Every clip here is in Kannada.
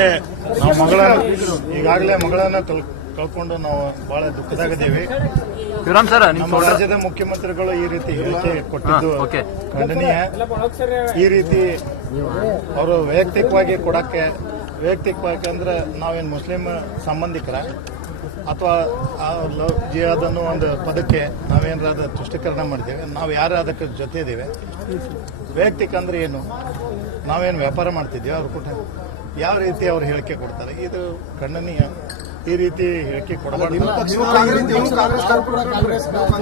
ನಾವು ಮಗಳನ್ನ ಈಗಾಗಲೇ ಮಗಳನ್ನ ಕಳ್ಕೊಂಡು ನಾವು ಬಹಳ ದುಃಖದಾಗಿದ್ದೀವಿ. ನಮ್ಮ ರಾಜ್ಯದ ಮುಖ್ಯಮಂತ್ರಿಗಳು ಈ ರೀತಿ ಹೇಳಿಕೆ ಕೊಟ್ಟಿದ್ದು ಖಂಡನೀಯ. ಈ ರೀತಿ ಅವರು ವೈಯಕ್ತಿಕವಾಗಿ ಅಂದ್ರೆ ನಾವೇನು ಮುಸ್ಲಿಂ ಸಂಬಂಧಿಕರ ಅಥವಾ ಜಿಹಾದ್ ಅನ್ನೋ ಒಂದು ಪದಕ್ಕೆ ನಾವೇನಾರ ತುಷ್ಟೀಕರಣ ಮಾಡಿದ್ದೇವೆ? ನಾವು ಯಾರು ಅದಕ್ಕೆ ಜೊತೆ ಇದ್ದೇವೆ? ವೈಯಕ್ತಿಕ ಅಂದ್ರೆ ಏನು? ನಾವೇನು ವ್ಯಾಪಾರ ಮಾಡ್ತಿದ್ದೀವಿ? ಅವ್ರ ಕೂಟ ಯಾವ ರೀತಿ ಅವ್ರು ಹೇಳಿಕೆ ಕೊಡ್ತಾರೆ? ಇದು ಖಂಡನೀಯ. ಈ ರೀತಿ ಹೇಳಿಕೆ ಕೊಡಬಾರ್ದು.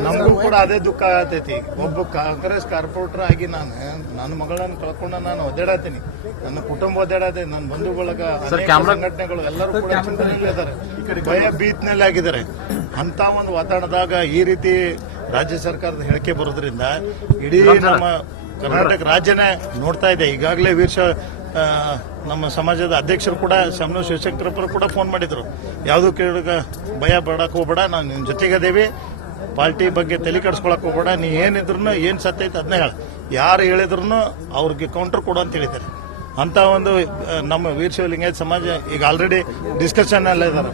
ನಮಗೂ ಕೂಡ ಅದೇ ದುಃಖ ಆಗತೈತಿ. ಒಬ್ಬ ಕಾಂಗ್ರೆಸ್ ಕಾರ್ಪೊರೇಟರ್ ಆಗಿ ನನ್ನ ಮಗಳನ್ನು ಕಳ್ಕೊಂಡು ನಾನು ಒದ್ದಾಡತೀನಿ, ನನ್ನ ಕುಟುಂಬ ಒದ್ದಾಡತೀನಿ, ನನ್ನ ಬಂಧುಗಳಗ ಸಂಘಟನೆಗಳು ಎಲ್ಲರೂ ಕೂಡ ಚಿಂತನೆಯಲ್ಲಿ ಇದ್ದಾರೆ, ಭಯ ಭೀತಿನಲ್ಲಿ ಆಗಿದ್ದಾರೆ. ಅಂತ ಒಂದು ವಾತಾವರಣದಾಗ ಈ ರೀತಿ ರಾಜ್ಯ ಸರ್ಕಾರದ ಹೇಳಿಕೆ ಬರೋದ್ರಿಂದ ಇಡೀ ನಮ್ಮ ಕರ್ನಾಟಕ ರಾಜ್ಯನೇ ನೋಡ್ತಾ ಇದೆ. ಈಗಾಗಲೇ ನಮ್ಮ ಸಮಾಜದ ಅಧ್ಯಕ್ಷರು ಕೂಡ ಶಮನು ಶಿವಶಂಕರಪ್ಪರು ಕೂಡ ಫೋನ್ ಮಾಡಿದ್ರು, ಯಾವುದು ಕೇಳಿದಾಗ ಭಯ ಪಡಕ್ ಹೋಗ್ಬೇಡ, ನಾನು ನಿನ್ನ ಜೊತೆಗದೇವಿ, ಪಾರ್ಟಿ ಬಗ್ಗೆ ತಲೆ ಕೆಡಿಸ್ಕೊಳಕ್ ಹೋಗ್ಬೇಡ, ನೀ ಏನಿದ್ರು ಏನ್ ಸತ್ಯ ಐತೆ ಅದನ್ನೇ ಹೇಳ, ಯಾರು ಹೇಳಿದ್ರು ಅವ್ರಿಗೆ ಕೌಂಟರ್ ಕೊಡು ಅಂತ ಹೇಳಿದ್ದಾರೆ. ಅಂತ ಒಂದು ನಮ್ಮ ವೀರಶೈವಲಿಂಗಾಯತ ಸಮಾಜ ಈಗ ಆಲ್ರೆಡಿ ಡಿಸ್ಕಷನ್ ಎಲ್ಲ ಇದ್ದಾರೆ.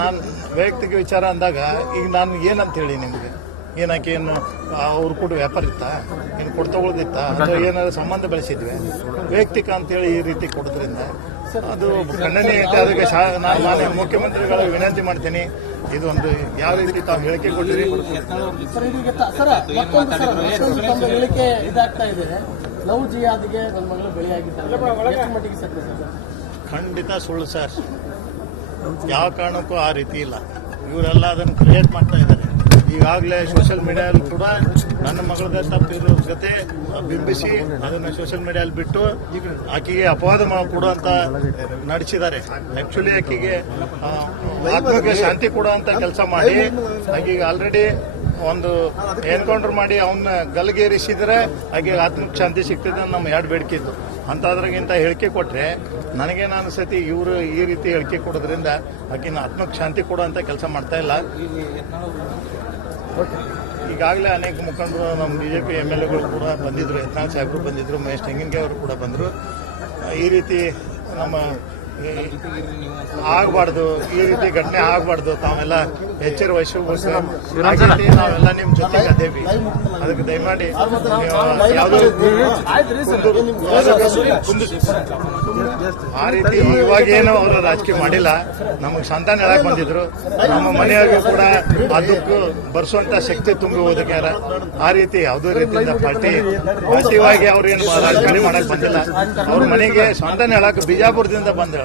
ನಾನು ವೈಯಕ್ತಿಕ ವಿಚಾರ ಅಂದಾಗ ಈಗ ನಾನು ಏನಂತ ಹೇಳಿ ನಿಮ್ಗೆ, ಏನಕ್ಕೆ ಏನು ಅವ್ರು ಕೂಡ ವ್ಯಾಪಾರ ಇತ್ತಾ, ಏನು ಕೊಡ್ತಗೊಳ್ದಿತ್ತ, ಅಥವಾ ಏನಾದ್ರು ಸಂಬಂಧ ಬೆಳೆಸಿದ್ವಿ? ವೈಯಕ್ತಿಕ ಅಂತೇಳಿ ಈ ರೀತಿ ಕೊಡೋದ್ರಿಂದ ಅದು ಖಂಡನೀಯ ಐತೆ. ಅದಕ್ಕೆ ನಾನು ಮುಖ್ಯಮಂತ್ರಿಗಳಿಗೆ ವಿನಂತಿ ಮಾಡ್ತೀನಿ, ಇದು ಒಂದು ಯಾವ ರೀತಿ ತಾವು ಹೇಳಿಕೆ ಕೊಟ್ಟಿರಿ? ಹೇಳಿಕೆ ಇದಾಗ್ತಾ ಇದೆ, ಲವ್ ಜಿಹಾದ್ಗೆ ನನ್ನ ಮಗಳು ಬಲಿಯಾಗಿದ್ದಾರೆ. ಖಂಡಿತ ಸುಳ್ಳು ಸರ್. ಯಾವ ಕಾರಣಕ್ಕೂ ಆ ರೀತಿ ಇಲ್ಲ. ಇವರೆಲ್ಲ ಅದನ್ನು ಕ್ರಿಯೇಟ್ ಮಾಡ್ತಾ ಇದ್ದಾರೆ. ಈಗಾಗಲೇ ಸೋಷಿಯಲ್ ಮೀಡಿಯಾದಲ್ಲಿ ಕೂಡ ನನ್ನ ಮಗಳ ತಪ್ಪಿರೋ ಜೊತೆ ಬಿಂಬಿಸಿ ಅದನ್ನು ಸೋಷಿಯಲ್ ಮೀಡಿಯಾದಲ್ಲಿ ಬಿಟ್ಟು ಆಕೆಗೆ ಅಪವಾದ ಕೊಡುವಂತ ನಡೆಸಿದ್ದಾರೆ. ಆಕ್ಚುಲಿ ಆಕೆಗೆ ಆತ್ಮಕ್ಕೆ ಶಾಂತಿ ಕೊಡುವಂತ ಕೆಲಸ ಮಾಡಿ ಆಕೆಗೆ ಆಲ್ರೆಡಿ ಒಂದು ಎನ್ಕೌಂಟರ್ ಮಾಡಿ ಅವನ್ನ ಗಲ್ಗೇರಿಸಿದ್ರೆ ಆಕೆಗೆ ಆತ್ಮಕ್ಕೆ ಶಾಂತಿ ಸಿಗ್ತಿದೆ ನಮ್ಮ ಎರಡು ಬೇಡಿಕೆ ಇತ್ತು. ಅಂತಾದ್ರಾಗಿಂತ ಹೇಳಿಕೆ ಕೊಟ್ರೆ ನನಗೇನು ಅನಿಸ್ತೈತಿ, ಇವರು ಈ ರೀತಿ ಹೇಳಿಕೆ ಕೊಡೋದ್ರಿಂದ ಆಕೆನ ಆತ್ಮಕ್ಕೆ ಶಾಂತಿ ಕೊಡುವಂತ ಕೆಲಸ ಮಾಡ್ತಾ ಇಲ್ಲ. ಈಗಾಗಲೇ ಅನೇಕ ಮುಖಂಡರು ನಮ್ಮ ಬಿಜೆಪಿ MLAಗಳು ಕೂಡ ಬಂದಿದ್ರು, ಯತ್ನಾಳ್ ಸಾಹೇಬರು ಬಂದಿದ್ರು, ಮಹೇಶ್ ತೆಂಗಿನಕಾಯಿ ಅವರು ಕೂಡ ಬಂದರು. ಈ ರೀತಿ ನಮ್ಮ ಆಗಬಾರ್ದು, ಈ ರೀತಿ ಘಟನೆ ಆಗಬಾರ್ದು, ತಾವೆಲ್ಲ ಎಚ್ಚರ ವಹಿಸೋಗೋಸ್ಕರ ನಾವೆಲ್ಲ ನಿಮ್ಮ ಜೊತೆಗೆ ಅದೇವಿ. ಅದಕ್ಕೆ ದಯಮಾಡಿ ಯಾವುದೋ ಆ ರೀತಿ ಇವಾಗೇನು ಅವರು ರಾಜಕೀಯ ಮಾಡಿಲ್ಲ. ನಮಗೆ ಸಂತಾನ ಹೇಳಕ್ ಬಂದಿದ್ರು, ನಮ್ಮ ಮನೆಯಾಗೂ ಕೂಡ ಅದಕ್ಕೂ ಬರ್ಸುವಂತ ಶಕ್ತಿ ತುಂಬಿ ಹೋದಕ್ಕಾರ. ಆ ರೀತಿ ಯಾವುದೇ ರೀತಿಯಿಂದ ಪಾರ್ಟಿವಾಗಿ ಅವ್ರೇನು ರಾಜಕಾರಣಿ ಮಾಡಕ್ ಬಂದಿಲ್ಲ. ಅವ್ರ ಮನೆಗೆ ಸಂತಾನ ಹೇಳಕ್ ಬಿಜಾಪುರದಿಂದ ಬಂದ ಹೇಳಕ್